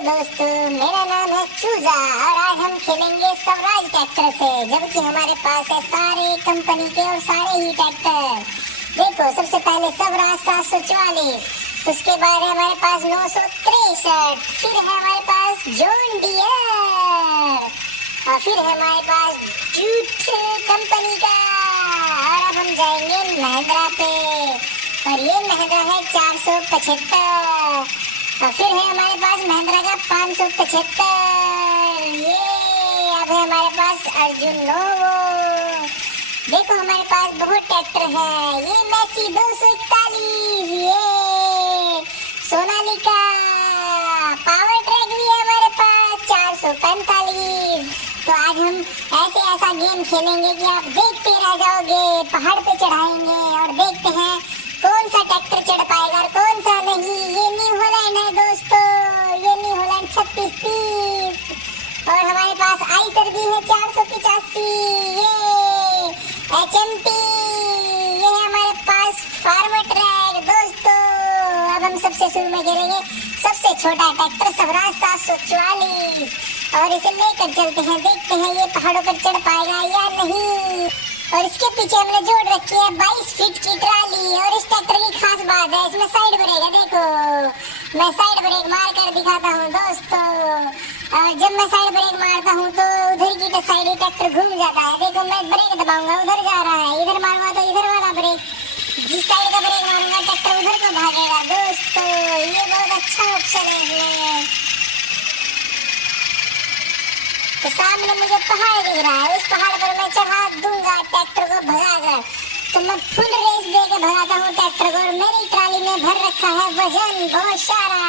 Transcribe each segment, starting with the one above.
दोस्तों, मेरा नाम है चूजा और आज हम खेलेंगे स्वराज ट्रैक्टर से, जबकि हमारे पास है सारे कंपनी के और सारे ही ट्रैक्टर। देखो, सबसे पहले स्वराज 744, उसके बाद है हमारे पास 963, फिर है हमारे पास जॉन डियर और फिर है हमारे पास जूट कंपनी का। और अब हम जाएंगे महिंद्रा पे और ये महिंद्रा है 475 और फिर है हमारे पास महिंद्रा का 575। ये अब है हमारे पास अर्जुन नोवो। देखो, हमारे पास बहुत ट्रैक्टर है। ये मैसी 241, ये सोनालिका पावर ट्रैक भी है हमारे पास 445। तो आज हम ऐसा गेम खेलेंगे कि आप देखते रह जाओगे। पहाड़ पे चढ़ाएंगे और देखते हैं कौन सा ट्रैक्टर चढ़ पाएगा और कौन सा नहीं। ये न्यू हॉलैंड है दोस्तों, ये न्यू हॉलैंड 3630 और हमारे पास आइसर भी है 485। ये HMT, ये है हमारे पास फार्मर ट्रैक। दोस्तों, अब हम सबसे शुरू में खेलेंगे सबसे छोटा ट्रैक्टर स्वराज 744 और इसे लेकर चलते हैं, देखते हैं ये पहाड़ों पर चढ़ पाएगा या नहीं। और इसके पीछे हमने जोड़ रखी है 22 फीट की ट्राली। और इस ट्रैक्टर की खास बात है, इसमें साइड ब्रेक है। देखो, मैं साइड ब्रेक मार कर दिखाता हूँ दोस्तों। और जब मैं साइड ब्रेक मारता हूँ तो उधर की साइड ही ट्रैक्टर घूम जाता है। देखो, मैं ब्रेक दबाऊंगा, उधर जा रहा है, इधर मारूंगा तो इधर वाला ब्रेक, जिस साइड का ब्रेक मारूंगा ट्रैक्टर उधर को भागेगा। दोस्तों, ये बहुत अच्छा ऑप्शन है इसमें। तो सामने मुझे पहाड़ दिख रहा है, उस पहाड़ पर मैं चढ़ा दूंगा ट्रैक्टर को भगाकर। तो मैं फुल रेस देके भगाता हूँ ट्रैक्टर को और मेरी ट्राली में भर रखा है वजन बहुत सारा।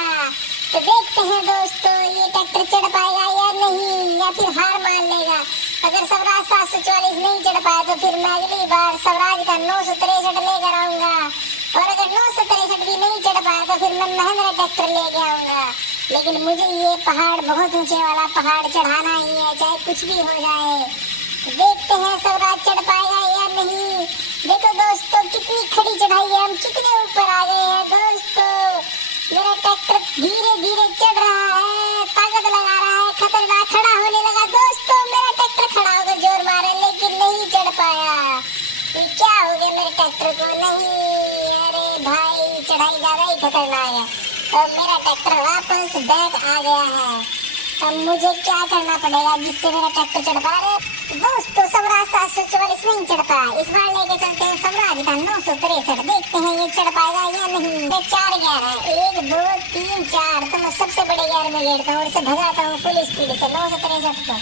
तो देखते हैं दोस्तों, ये ट्रैक्टर चढ़ पाएगा या नहीं, या फिर हार मान लेगा। अगर स्वराज 744 नहीं चढ़ पाया तो फिर मैं अगली बार स्वराज का 963 लेकर आऊंगा। और अगर 963 भी नहीं चढ़ पाया तो फिर मैं महिंद्रा ट्रैक्टर लेके आऊंगा। लेकिन मुझे ये पहाड़, बहुत ऊंचे वाला पहाड़ चढ़ाना ही है, चाहे कुछ भी हो जाए। देखते हैं स्वराज चढ़ पाएगा या नहीं। देखो दोस्तों, कितनी खड़ी चढ़ाई है, हम कितने ऊपर आ गए हैं। दोस्तों, मेरा ट्रैक्टर धीरे धीरे चढ़ रहा है, ताकत लगा रहा है, खतरनाक खड़ा होने लगा। दोस्तों, मेरा ट्रैक्टर खड़ा होकर जोर मारा लेकिन नहीं चढ़ पाया। ये क्या हो गया मेरे ट्रैक्टर को? नहीं, अरे भाई, चढ़ाई ज्यादा ही खतरनाक है और मेरा ट्रैक्टर वापस बैक आ गया है। अब मुझे क्या करना पड़ेगा जिससे मेरा ट्रैक्टर चढ़ पाए? दोस्तों, स्वराज 744 नहीं चढ़ पाया, इस बार लेके चलते हैं स्वराज का 963। देखते हैं ये चढ़ पाएगा या नहीं। 4 गियर है, 1 2 3 4। तो मैं सबसे बड़े गियर में गिरता हूँ और इसे भगाता हूँ फुल स्पीड से 963 को।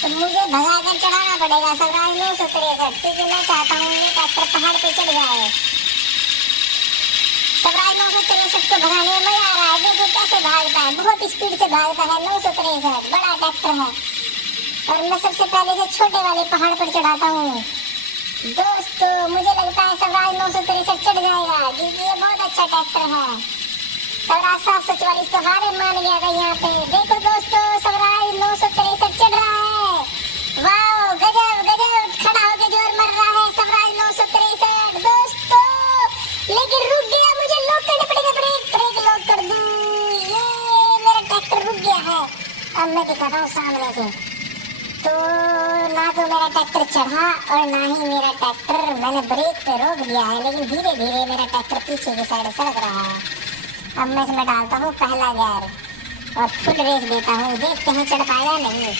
तो मुझे भगा कर चढ़ाना पड़ेगा स्वराज 963, क्योंकि मैं चाहता हूँ ये ट्रैक्टर पहाड़ पे चढ़ जाए। स्वराज 963 को भगाने में मजा आ रहा है। देखो कैसे भागता है, बहुत स्पीड से भागता है। 963 बड़ा ट्रैक्टर है और मैं सबसे पहले से छोटे वाले पहाड़ पर चढ़ाता हूँ। दोस्तों, मुझे लगता है स्वराज 963 चढ़ जाएगा क्योंकि ये बहुत अच्छा ट्रैक्टर है। स्वराज 744 तो हारे मान गया था यहाँ पे। देखो दोस्तों, स्वराज 963 चढ़ रहा है। वाह, गजब गजब, खड़ा होकर जोर मर रहा है स्वराज 963। दोस्तों, लेकिन रुक गया, मुझे लॉक करना पड़ेगा, ब्रेक लॉक कर दूं। ये मेरा ट्रैक्टर रुक गया है। अब मैं दिखाता हूँ सामने से। तो ना तो मेरा ट्रैक्टर चढ़ा और ना ही मेरा ट्रैक्टर, मैंने ब्रेक पे रोक दिया है, लेकिन धीरे धीरे मेरा ट्रैक्टर पीछे की साइड सरक रहा है। अब मैं इसमें डालता हूँ पहला गियर और फुल रेस देता हूँ, देखते हैं चढ़ पाएगा नहीं।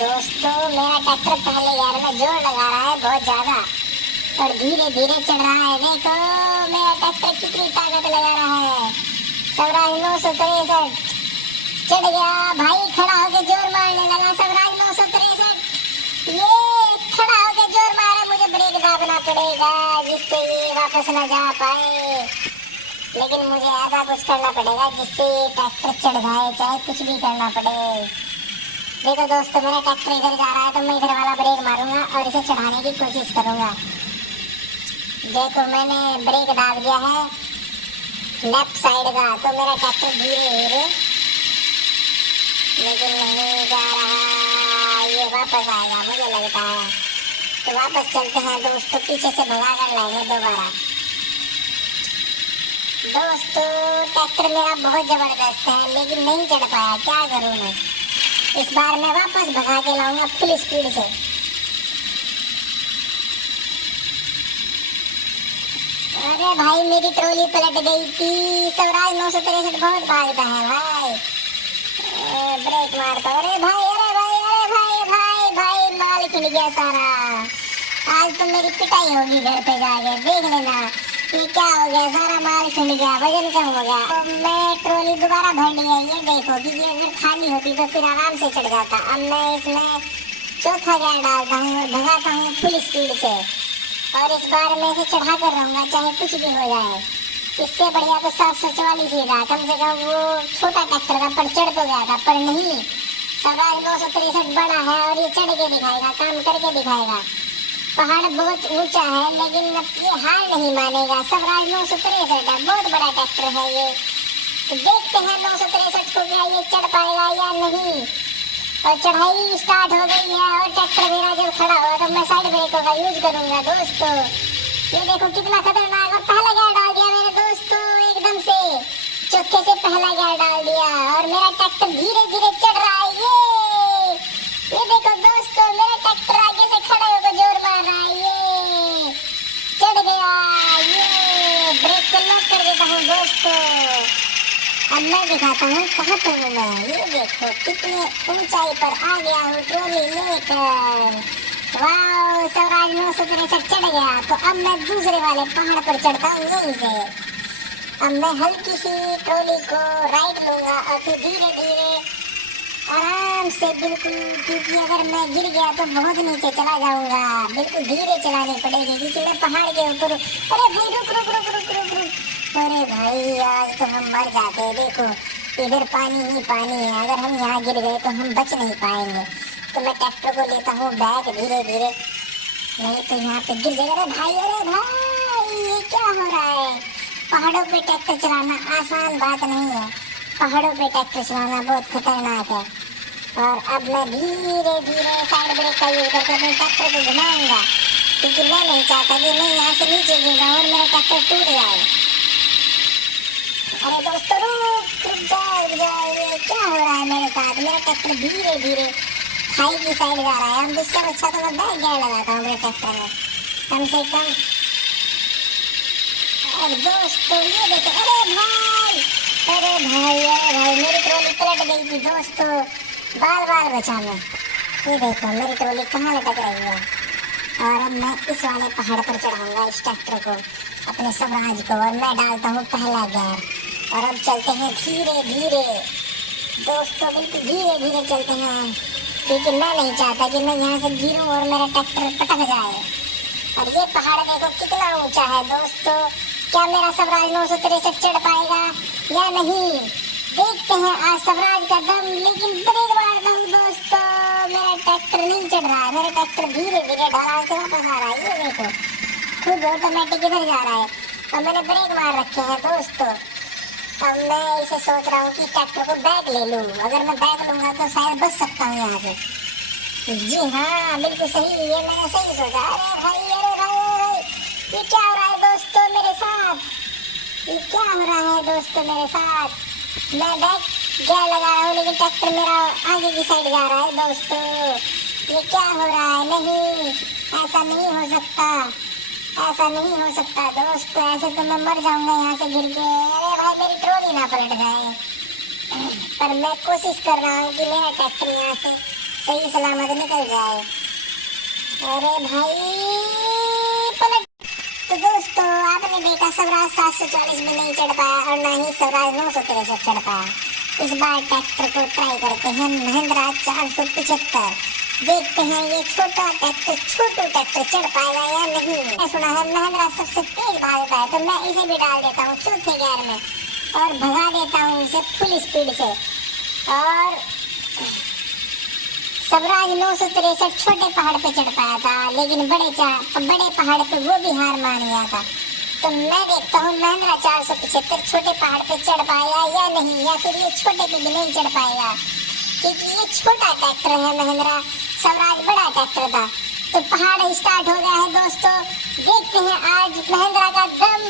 दोस्तों, मेरा ट्रैक्टर पहले गियर में जोर लगा रहा है बहुत ज्यादा और धीरे धीरे चढ़ रहा है। देखो, मेरा ट्रैक्टर कितनी ताकत लगा रहा है। स्वराज 963 चढ़ गया भाई, खड़ा होकर जोर मारने लगा स्वराज 963। ये खड़ा होकर जोर मारा, मुझे ब्रेक दाबना पड़ेगा जिससे ये वापस न जा पाए। लेकिन मुझे ऐसा कुछ करना पड़ेगा जिससे ये ट्रैक्टर चढ़ जाए, चाहे कुछ भी करना पड़े। देखो दोस्तों, मेरा ट्रैक्टर इधर जा रहा है तो मैं इधर वाला ब्रेक मारूंगा और इसे चढ़ाने की कोशिश करूंगा। देखो, मैंने ब्रेक दाब दिया है लेफ्ट साइड का, तो मेरा ट्रैक्टर धीरे धीरे, लेकिन नहीं जा रहा, ये वापस आएगा मुझे लगता है। तो वापस चलते हैं दोस्तों, पीछे से भगा कर लाएंगे दोबारा। दोस्तों ट्रैक्टर मेरा बहुत जबरदस्त है लेकिन नहीं चढ़ पाया, क्या करूं मैं। इस बार मैं वापस भगा के लाऊंगा फुल स्पीड से। अरे भाई मेरी ट्रॉली पलट गई थी। स्वराज 963 बहुत भागता है भाई। ब्रेक मारता। अरे भाई अरे भाई अरे भाई भाई भाई माल खिल गया सारा। आज तो मेरी पिटाई होगी घर पे जाके, देख लेना ये क्या हो गया, सारा माल खिल गया, वजन कम हो गया। तो मैं ट्रॉली दोबारा भर लिया, ये देखो कि ये अगर खाली होती तो फिर आराम से चढ़ जाता। अब मैं इसमें चौथा गियर डालता हूँ और भगाता हूँ फुल स्पीड से। और इस बार मैं इसे चढ़ा कर रहूंगा चाहे कुछ भी हो जाए। इससे बढ़िया तो 744 ही था, कम से कम वो छोटा ट्रैक्टर था पर चढ़ तो गया था, पर नहीं स्वराज 963 बड़ा है और ये चढ़ के दिखाएगा, काम करके दिखाएगा। पहाड़ बहुत ऊंचा है लेकिन ये हार नहीं मानेगा। स्वराज 963 है, बहुत बड़ा ट्रैक्टर है ये। तो देखते हैं 963 को क्या ये चढ़ पाएगा या नहीं। और चढ़ाई स्टार्ट हो गई है और ट्रैक्टर मेरा जब खड़ा हुआ तो मैं साइड ब्रेकों का यूज करूंगा दोस्तों। ये देखो कितना खतरनाक। और पहला गियर डाल दिया मैंने दोस्तों, एकदम से चौथे से पहला गियर डाल दिया और मेरा ट्रैक्टर धीरे धीरे चढ़ रहा है। ये देखो दोस्तों मेरा ट्रैक्टर आगे से खड़े होकर जोर मार रहा है, ये चढ़ गया। ये ब्रेक को लॉक कर देता हूँ दोस्तों। अब मैं दिखाता हूँ कहाँ पर हूँ मैं। ये देखो कितनी ऊंचाई पर आ गया हूँ ट्रॉली लेकर। वाह स्वराज 963 चढ़ गया। तो अब मैं दूसरे वाले पहाड़ पर चढ़ता हूँ यहीं से। अब मैं हल्की सी ट्रॉली को राइट लूंगा और फिर धीरे धीरे आराम से, बिल्कुल, क्योंकि अगर मैं गिर गया तो बहुत नीचे चला जाऊंगा। बिल्कुल धीरे चलानी पड़ेगी क्योंकि मैं पहाड़ के ऊपर। अरे भाई रुक रुक रुक रुक रुक रुक। अरे भाई आज तो हम मर जाते हैं। देखो इधर पानी ही पानी है, अगर हम यहाँ गिर गए तो हम बच नहीं पाएंगे। तो मैं ट्रैक्टर को लेता हूँ बैक धीरे धीरे, नहीं तो यहाँ पे गिर जाएगा। अरे भाई ये क्या हो रहा है। पहाड़ों पे ट्रैक्टर चलाना आसान बात नहीं है, पहाड़ों पे ट्रैक्टर चलाना बहुत खतरनाक है। और अब मैं धीरे धीरे साइड ब्रेक का यूज करके अपने ट्रैक्टर को घुमाऊंगा क्योंकि मैं नहीं चाहता कि मैं यहाँ से नीचे गिर जाऊँ और मेरा ट्रैक्टर टूट जाए। अरे दोस्तों रुक जाओ, ये क्या हो रहा है मेरे साथ। मेरा ट्रैक्टर धीरे धीरे खाई की साइड जा रहा है। अब इससे अच्छा तो मैं बैक गियर लगाता हूँ मेरे ट्रैक्टर में कम से कम। और दोस्तों ये देखो, अरे भाई अरे भाई अरे भाई मेरी ट्रॉली पलट गई थी दोस्तों, बाल बाल बचा मैं। ये देखो मेरी ट्रॉली कहाँ लटक रही है। और अब मैं इस वाले पहाड़ पर चढ़ाऊंगा इस ट्रैक्टर को, अपने स्वराज को, और मैं डालता हूँ पहला गियर। और अब चलते हैं धीरे धीरे दोस्तों, बिल्कुल धीरे धीरे चलते हैं क्योंकि मैं नहीं चाहता कि मैं यहाँ से गिरूँ और मेरा ट्रैक्टर पटक जाए। और ये पहाड़ देखो कितना ऊंचा है दोस्तों। क्या मेरा स्वराज 963 चढ़ पाएगा या नहीं, देखते हैं आज स्वराज का दम। लेकिन ब्रेक मारता हूँ दोस्तों, मेरा ट्रैक्टर नहीं चढ़ रहा है। मेरा ट्रैक्टर धीरे धीरे ढलान से वापस आ रहा है। ये देखो खुद ऑटोमेटिक इधर जा रहा है और मैंने ब्रेक मार रखे हैं दोस्तों। अब मैं इसे सोच रहा हूँ कि ट्रैक्टर को बैक ले लूँ। अगर मैं बैक लूँगा तो शायद बच सकता हूँ यहाँ से। जी हाँ बिल्कुल सही, ये मैंने सही सोचा। अरे भाई अरे भाई अरे भाई ये क्या हो रहा है दोस्तों मेरे साथ, ये क्या हो रहा है दोस्तों मेरे साथ। मैं बैक गियर लगा रहा हूँ लेकिन ट्रैक्टर मेरा आगे की साइड जा रहा है दोस्तों। ये क्या हो रहा है, नहीं ऐसा नहीं हो सकता, ऐसा नहीं हो सकता दोस्तों। ऐसे तो मैं मर जाऊंगा यहाँ से गिर के। अरे भाई मेरी ट्रॉली ना पलट जाए, पर मैं कोशिश कर रहा हूँ कि मेरा ट्रैक्टर यहाँ से सही सलामत निकल जाए। अरे भाई पलट। तो दोस्तों आपने देखा स्वराज 744 में नहीं चढ़ पाया और ना ही स्वराज 963 चढ़ पाया। इस बार ट्रैक्टर को ट्राई करते हैं महिंद्रा 475। देखते हैं ये छोटा ट्रैक्टर छोटू ट्रैक्टर चढ़ पाएगा या नहीं। मैं सुना है महिंद्रा सबसे तेज भागता है, तो मैं इसे भी डाल देता हूँ चौथे गियर में और भगा देता हूँ इसे फुल स्पीड से। और स्वराज 963 छोटे पहाड़ पे चढ़ पाया था लेकिन बड़े पहाड़ पे वो भी हार मान गया था। तो मैं देखता हूँ महिंद्रा 475 छोटे पहाड़ पे चढ़ पाएगा या नहीं, या फिर ये छोटे पे भी नहीं चढ़ पाएगा क्योंकि ये छोटा ट्रैक्टर है महिंद्रा। स्वराज बड़ा ट्रैक्टर था तो पहाड़ स्टार्ट हो गया है दोस्तों। देखते हैं आज महिंद्रा का दम,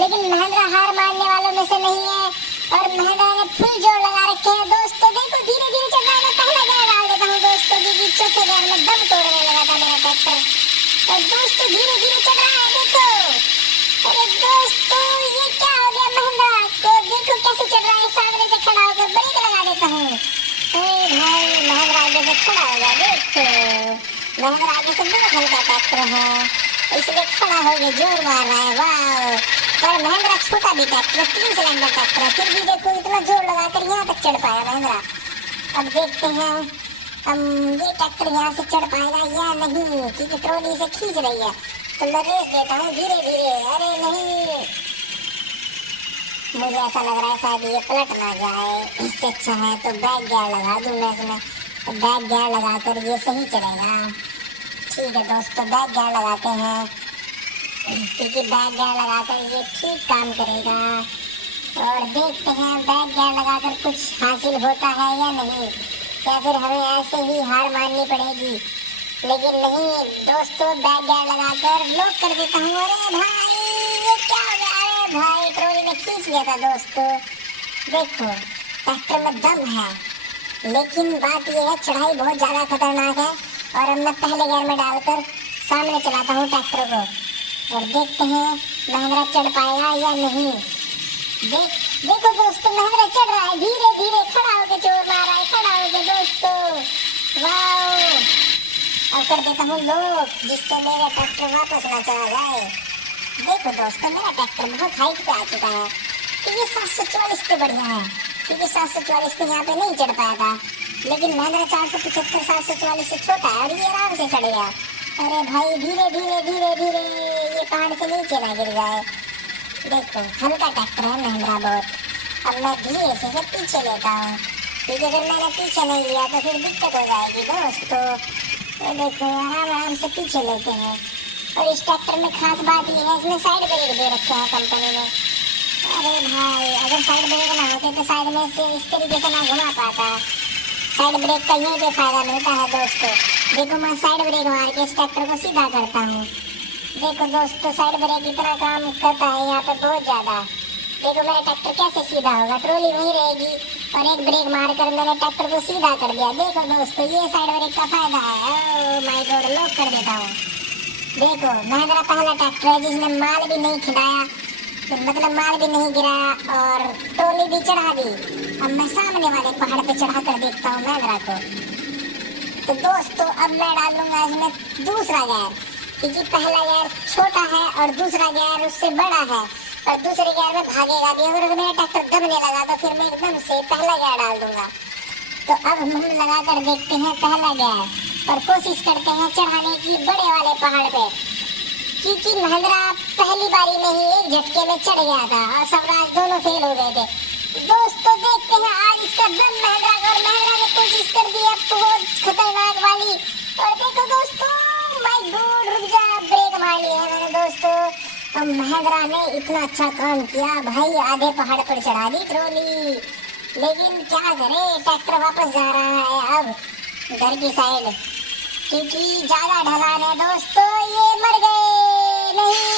लेकिन महिंद्रा हार मानने वालों में से नहीं है और महिंद्रा ने फुल जोर लगा रखे हैं दोस्तों। देखो धीरे धीरे चल रहा है, मैं पहला गियर डाल देता हूँ दोस्तों, क्योंकि चौथे गियर में दम तोड़ने लगा था मेरा ट्रैक्टर। और दोस्तों धीरे धीरे चल रहा है, देखो। अरे दोस्तों ये क्या हो गया महिंद्रा को, देखो कैसे चल रहा है। सामने से खड़ा होकर ब्रेक लगा देता हूँ। अरे भाई महिंद्रा आगे से खड़ा हो गया, देखो महिंद्रा आगे से बहुत हल्का ट्रैक्टर है, इसलिए खड़ा हो गया, जोर मार रहा है। वाह, और महिंद्रा छोटा भी ट्रैक्टर, 3 सिलेंडर ट्रैक्टर है, फिर भी देखो इतना जोर लगाकर यहाँ तक चढ़ पाया महिंद्रा। अब देखते हैं हम ये ट्रैक्टर यहाँ से चढ़ पाएगा या नहीं, क्योंकि ट्रॉली से खींच रही है। तो मैं रेस देता हूँ धीरे धीरे। अरे नहीं, मुझे ऐसा लग रहा है शायद ये पलट ना जाए, इससे अच्छा है तो बैक गियर लगा दूँ मैं इसमें। तो बैक गियर लगाकर ये सही चलेगा। ठीक है दोस्तों, बैक गियर लगाते हैं, क्योंकि बैक गियर लगाकर ये ठीक काम करेगा। और देखते हैं बैक गियर लगाकर कुछ हासिल होता है या नहीं, या फिर हमें ऐसे ही हार माननी पड़ेगी। लेकिन नहीं दोस्तों, बैक गियर लगाकर लॉक कर देता हूँ। अरे भाई ये क्या हो गया, अरे भाई ट्रॉली में खींच लिया था दोस्तों। देखो ट्रैक्टर में दम है, लेकिन बात यह है चढ़ाई बहुत ज़्यादा खतरनाक है। और अब मैं पहले गियर में डालकर सामने चलाता हूँ ट्रैक्टर को, और देखते हैं महिंद्रा चढ़ पाएगा या नहीं। देखो दोस्तों महिंद्रा चढ़ रहा है, धीरे धीरे खड़ा होकर जोर मार रहा है, खड़ा होकर दोस्तों। वाह, अब कर देता हूँ लॉक, जिससे मेरा ट्रैक्टर वापस ना चला जाए। देखो दोस्तों मेरा ट्रैक्टर बहुत हाइट पे आ चुका है, क्योंकि 744 पे बढ़िया है, क्योंकि 744 पे यहाँ पे नहीं चढ़ पाया था। लेकिन महिंद्रा 475 744 से छोटा है और ये आराम से चढ़ गया। अरे भाई धीरे धीरे धीरे धीरे, ये पहाड़ से नीचे ना गिर जाए। देखो हल्का ट्रैक्टर है महिंद्रा बहुत। अब मैं धीरे से पीछे लेता हूँ, क्योंकि अगर मैंने पीछे नहीं लिया तो फिर दिक्कत हो जाएगी दोस्तों। तो देखो आराम आराम से पीछे लेते हैं। और इस ट्रैक्टर में खास बात ये है, इसमें साइड ब्रेक दे रखे हैं कंपनी ने। अरे भाई अगर साइड ब्रेक ना होते तो शायद मैं इसे इस तरीके से ना घुमा पाता। साइड ब्रेक का यहीं पे फायदा मिलता है दोस्तों। देखो मैं साइड ब्रेक मार के इस ट्रैक्टर को सीधा करता हूँ। देखो दोस्तों साइड ब्रेक इतना काम करता है यहाँ पे बहुत ज़्यादा। देखो मेरा ट्रैक्टर कैसे सीधा होगा, ट्रॉली वहीं रहेगी और एक ब्रेक मारकर मैंने ट्रैक्टर को सीधा कर दिया। देखो दोस्तों ये साइड ब्रेक का फायदा है। ओह माय गॉड, लॉक कर देता हूँ। देखो महिंद्रा पहला ट्रैक्टर है जिसने माल भी नहीं खिलाया, तो मतलब माल भी नहीं गिराया और ट्रॉली भी चढ़ा दी। अब मैं सामने वाले पहाड़ पे चढ़ा कर देखता हूँ महिंद्रा को। तो दोस्तों अब मैं डालूंगा इसमें दूसरा गियर, क्योंकि पहला गियर छोटा है और दूसरा गियर उससे बड़ा है और दूसरे गियर में भागेगा भी। अगर मेरा ट्रैक्टर दबने लगा तो फिर मैं एकदम से पहला गियर डाल दूंगा। तो अब हम लगा कर देखते हैं पहला गियर और कोशिश करते हैं चढ़ाने की बड़े वाले पहाड़ पे, क्योंकि महिंद्रा पहली बारी में ही एक झटके में चढ़ गया था और स्वराज दोनों फेल हो गए थे। दोस्तों देखते हैं आज इसका दम महिंद्रा का, और महिंद्रा ने कोशिश कर दी है बहुत खतरनाक वाली। और देखो दोस्तों माय गॉड, रुक जा, ब्रेक मार लिया है मैंने दोस्तों। अब महिंद्रा ने इतना अच्छा काम किया भाई, आधे पहाड़ पर चढ़ा दी ट्रॉली। लेकिन क्या करे, ट्रैक्टर वापस जा रहा है अब घर की साइड, क्योंकि ज्यादा ढलान है दोस्तों। ये मर गए नहीं।